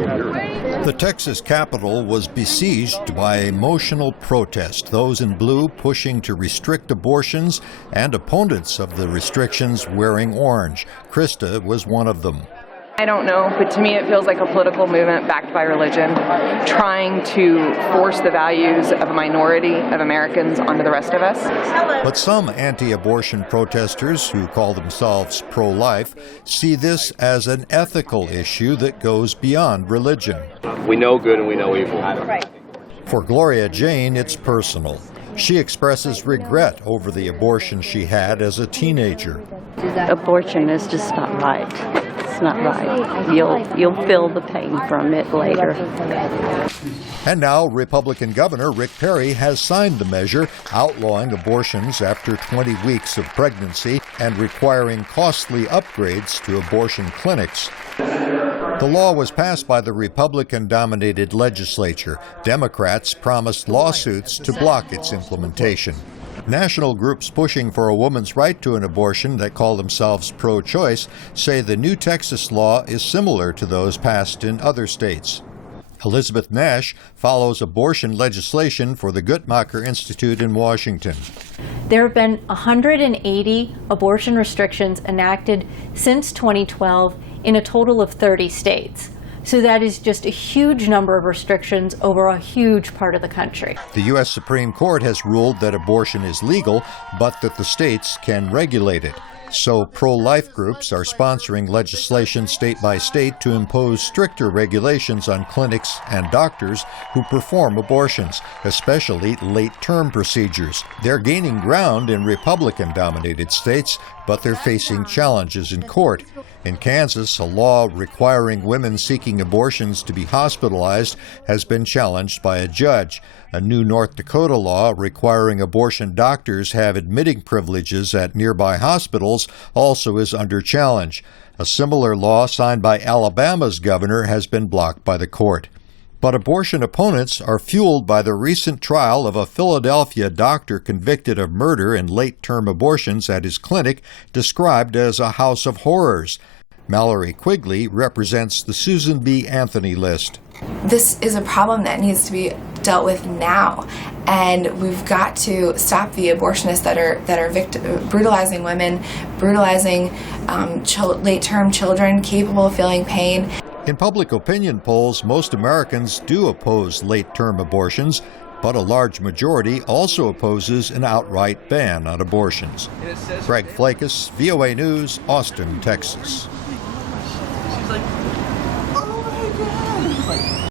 The Texas Capitol was besieged by emotional protest, those in blue pushing to restrict abortions and opponents of the restrictions wearing orange. Krista was one of them. I don't know, but to me it feels like a political movement backed by religion, trying to force the values of a minority of Americans onto the rest of us. But some anti-abortion protesters who call themselves pro-life see this as an ethical issue that goes beyond religion. We know good and we know evil. For Gloria Jane, it's personal. She expresses regret over the abortion she had as a teenager. Abortion is just not right. It's not right. You'll feel the pain from it later. And now Republican Governor Rick Perry has signed the measure outlawing abortions after 20 weeks of pregnancy and requiring costly upgrades to abortion clinics. The law was passed by the Republican-dominated legislature. Democrats promised lawsuits to block its implementation. National groups pushing for a woman's right to an abortion that call themselves pro-choice say the new Texas law is similar to those passed in other states. Elizabeth Nash follows abortion legislation for the Guttmacher Institute in Washington. There have been 180 abortion restrictions enacted since 2012 in a total of 30 states. So that is just a huge number of restrictions over a huge part of the country. The U.S. Supreme Court has ruled that abortion is legal, but that the states can regulate it. So pro-life groups are sponsoring legislation state by state to impose stricter regulations on clinics and doctors who perform abortions, especially late-term procedures. They're gaining ground in Republican-dominated states, but they're facing challenges in court. In Kansas, a law requiring women seeking abortions to be hospitalized has been challenged by a judge. A new North Dakota law requiring abortion doctors have admitting privileges at nearby hospitals also is under challenge. A similar law signed by Alabama's governor has been blocked by the court. But abortion opponents are fueled by the recent trial of a Philadelphia doctor convicted of murder and late-term abortions at his clinic, described as a house of horrors. Mallory Quigley represents the Susan B. Anthony list. This is a problem that needs to be dealt with now, and we've got to stop the abortionists that are brutalizing women, brutalizing late-term children capable of feeling pain. In public opinion polls, most Americans do oppose late-term abortions, but a large majority also opposes an outright ban on abortions. Greg Flakus, VOA News, Austin, Texas. She's like